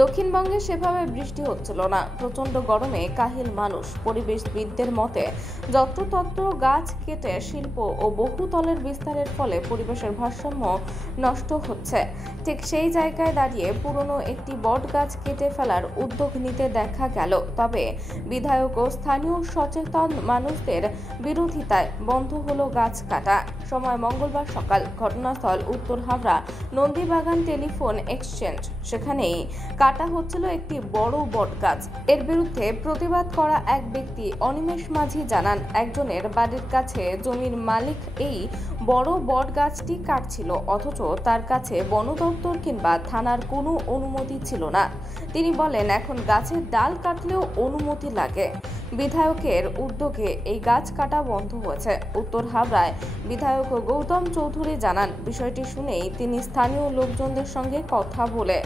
দক্ষিণবঙ্গে সেভাবে বৃষ্টি হচ্ছিল না। প্রচণ্ড গরমে কাহিল মানুষ। পরিবেশবিদদের মতে যত্রতত্র গাছ কেটে শিল্প ও বহুতলের বিস্তারের ফলে পরিবেশের ভারসাম্য নষ্ট হচ্ছে। ঠিক সেই জায়গায় দাঁড়িয়ে পুরনো একটি বট গাছ কেটে ফেলার উদ্যোগ নিতে দেখা গেল। তবে বিধায়ক ও স্থানীয় সচেতন মানুষদের বিরোধিতায় বন্ধ হলো গাছ কাটা। সময় মঙ্গলবার সকাল। ঘটনাস্থল উত্তর হাবড়া নন্দীবাগান টেলিফোন এক্সচেঞ্জ। সেখানেই কাটা হচ্ছিল একটি বড় বট গাছ। এর বিরুদ্ধে প্রতিবাদ করা এক ব্যক্তি অনিমেষ মাঝি জানান, একজনের বাড়ির কাছে জমির মালিক এই বড় বট গাছটি কাটছিল, অথচ তার কাছে বন দপ্তর কিংবা থানার কোনো অনুমতি ছিল না। তিনি বলেন, এখন গাছের ডাল কাটলেও অনুমতি লাগে। বিধায়কের উদ্যোগে এই গাছ কাটা বন্ধ হয়েছে। উত্তর হাবড়ায় বিধায়ক গৌতম চৌধুরী জানান, বিষয়টি শুনেই তিনি স্থানীয় লোকজনদের সঙ্গে কথা বলে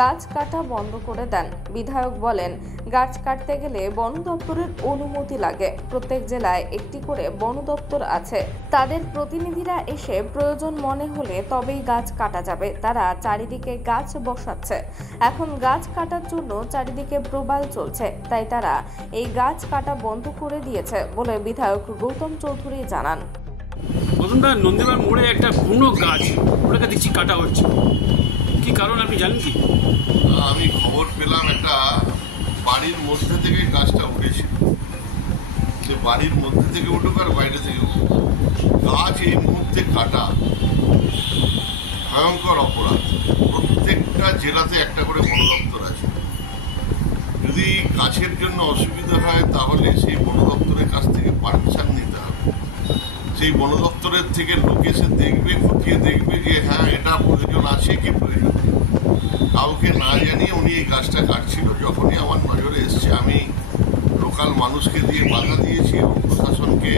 গাছ কাটা বন্ধ করে দেন। বিধায়ক বলেন, গাছ কাটতে গেলে বন দপ্তরের অনুমতি লাগে। প্রত্যেক জেলায় একটি করে বন দপ্তর আছে। তাদের প্রতিনিধিরা এসে প্রয়োজন মনে হলে তবেই গাছ কাটা যাবে। তারা চারিদিকে গাছ বসাচ্ছে। এখন গাছ কাটার জন্য চারিদিকে প্রবাল চলছে, তাই তারা এই গাছ কাটা বন্ধ করে দিয়েছে বলে বিধায়ক গৌতম চৌধুরী জানান। নন্দীবাগান মোড়ে একটা পুরনো গাছ ওটাকে দেখছি কাটা হচ্ছে, কি কারণ আপনি জানেন কি? আমি খবর পেলাম একটা বাড়ির মধ্যে থেকে গাছটা উঠেছিল। সে বাড়ির মধ্যে থেকে উঠুক আর বাইরে থেকে উঠুক, গাছ এই মুহূর্তে কাটা ভয়ঙ্কর অপরাধ। প্রত্যেকটা জেলাতে একটা করে বন দপ্তর আছে। যদি গাছের জন্য অসুবিধা হয় তাহলে সেই বন দপ্তরের কাছ থেকে পারমিশন নিতে হবে। সেই বন দপ্তরের থেকে লোক এসে দেখবে, খতিয়ে দেখবে যে হ্যাঁ এটা প্রয়োজন আছে কি প্রয়োজন নেই। কাউকে না জানিয়ে উনি এই গাছটা কাটছিল। যখনই আমার নজরে এসছে আমি লোকাল মানুষকে দিয়ে বাধা দিয়েছি এবং প্রশাসনকে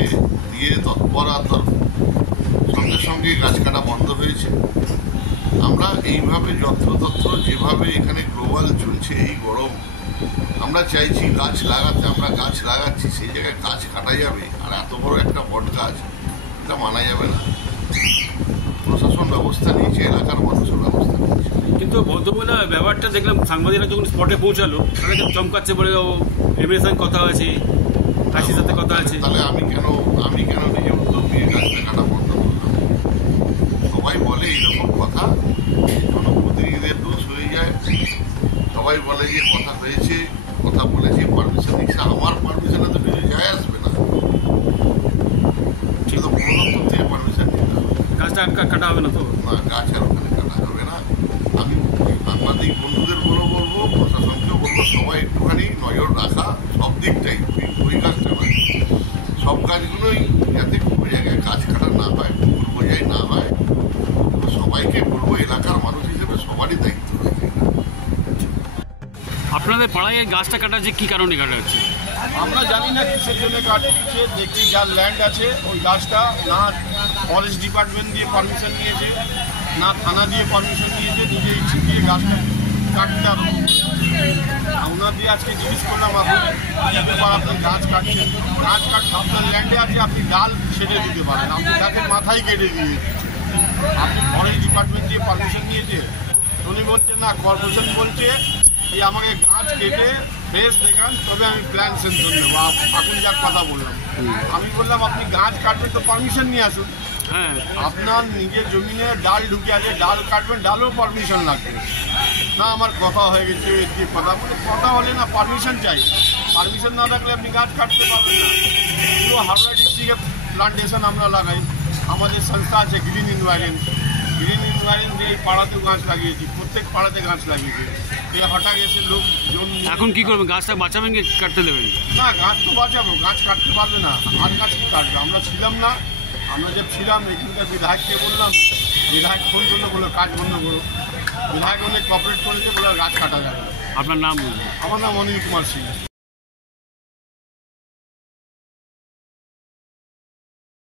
দিয়ে তৎপরতার সঙ্গে সঙ্গে গাছ কাটা বন্ধ হয়েছে। আমরা এইভাবে যত্রতত্র যেভাবে এখানে গ্লোবাল চলছে এই গরম, আমরা চাইছি গাছ লাগাতে। আমরা গাছ লাগাচ্ছি, সেই জায়গায় গাছ কাটা যাবে আর এত বড় একটা বট গাছ, এটা মানা যাবে না। প্রশাসন ব্যবস্থা নিয়েছে, এলাকার মানুষের ব্যবস্থা নিয়েছে। কিন্তু ভদ্রমহিলা ব্যাপারটা দেখলাম সাংবাদিকরা যখন স্পটে পৌঁছালো তাদেরকে চমকাচ্ছে বলে এমএলএর সঙ্গে কথা হয়েছে, আইসির সাথে কথা আছে। তাহলে আমি কেন নিজে উদ্যোগ নিয়ে গাছটা কাটা বন্ধ করলাম? সবাই বলে এইরকম কথা, জনপ্রতিনিধিদের দোষ হয়ে যায়। সবাই বলে যে কথা হয়েছে, কথা বলেছে, পারমিশন দিচ্ছে। আমার পারমিশনে তো কিছু যায় আসবে না, সেটা বন দপ্তর থেকে পারমিশন নিতে হবে। গাছটা কাটা হবে না তো? না, গাছ আর ওখানে কাটা হবে না। আমি সাংবাদিক বন্ধুদের বলবো, প্রশাসনকেও বলবো, সবাই একটুখানি নজর রাখা সব দিকটাই, ওই গাছটা নয়, সব গাছগুলোই যাতে কোনো জায়গায় গাছ কাটা না হয়, পুকুর বোঝাই না হয়। সবাইকে বলবো, এলাকার মানুষ হিসেবে সবারই দায়িত্ব রয়েছে। আপনাদের পাড়ায় গাছটা কাটা যে কি কারণে কাটা হচ্ছে? আমরা জানি না কিসের জন্য কাটছে। দেখছি যার ল্যান্ড আছে ওই গাছটা না ফরেস্ট ডিপার্টমেন্ট দিয়ে পারমিশন নিয়েছে, না থানা দিয়ে পারমিশন নিয়েছে, নিজে ইচ্ছে দিয়ে গাছটা কাটতে আরম্ভ করেছে। ওনার দিয়ে আজকে জিজ্ঞেস করলাম, আপনি গাছ কাটছেন, গাছ কাটতে আপনার ল্যান্ডে আছে, আপনি ডাল ছেড়ে দিতে পারেন, আপনি গাছের মাথায় কেটে দিয়ে আপনি ফরেস্ট ডিপার্টমেন্ট দিয়ে পারমিশন নিয়েছে? উনি বলছেন না, কর্পোরেশন বলছে এই আমাকে গাছ কেটে ফ্রেশ দেখান তবে আমি প্ল্যান সেন্সর নেবো। এখন যার কথা বললাম, আমি বললাম আপনি গাছ কাটবেন তো পারমিশন নিয়ে আসুন। হ্যাঁ, আপনার নিজের জমিনে ডাল ঢুকে আছে, ডাল কাটবেন, ডালও পারমিশন লাগবে না। আমার কথা হয়ে গেছে, যে কথা বলে কথা হলে না পারমিশন চাই, পারমিশন না থাকলে আপনি গাছ কাটতে পারবেন না। পুরো হাবড়া ডিস্ট্রিক্টে প্লান্টেশন আমরা লাগাই। আমাদের সংস্থা আছে গ্রিন এনভায়রনমেন্ট এই পাড়াতেও গাছ লাগিয়েছি, প্রত্যেক পাড়াতে গাছ লাগিয়েছি। হঠাৎ এসে লোকজন এখন কি করবেন? গাছটা বাঁচাবেন কি কাটতে দেবেন? না, গাছ তো বাঁচাবো, গাছ কাটতে পারবে না। আর গাছ কি কাটবে? আমরা ছিলাম না, আমরা যে ছিলাম এখানকার বিধায়ককে বললাম, বিধায়ক ফোন করলো, বললো কাজ বন্ধ করো। বিধায়ক অনেক কোঅপারেট করেছে, বলে গাছ কাটা যাবে। আপনার নাম? আমার নাম অনিল কুমার সিং।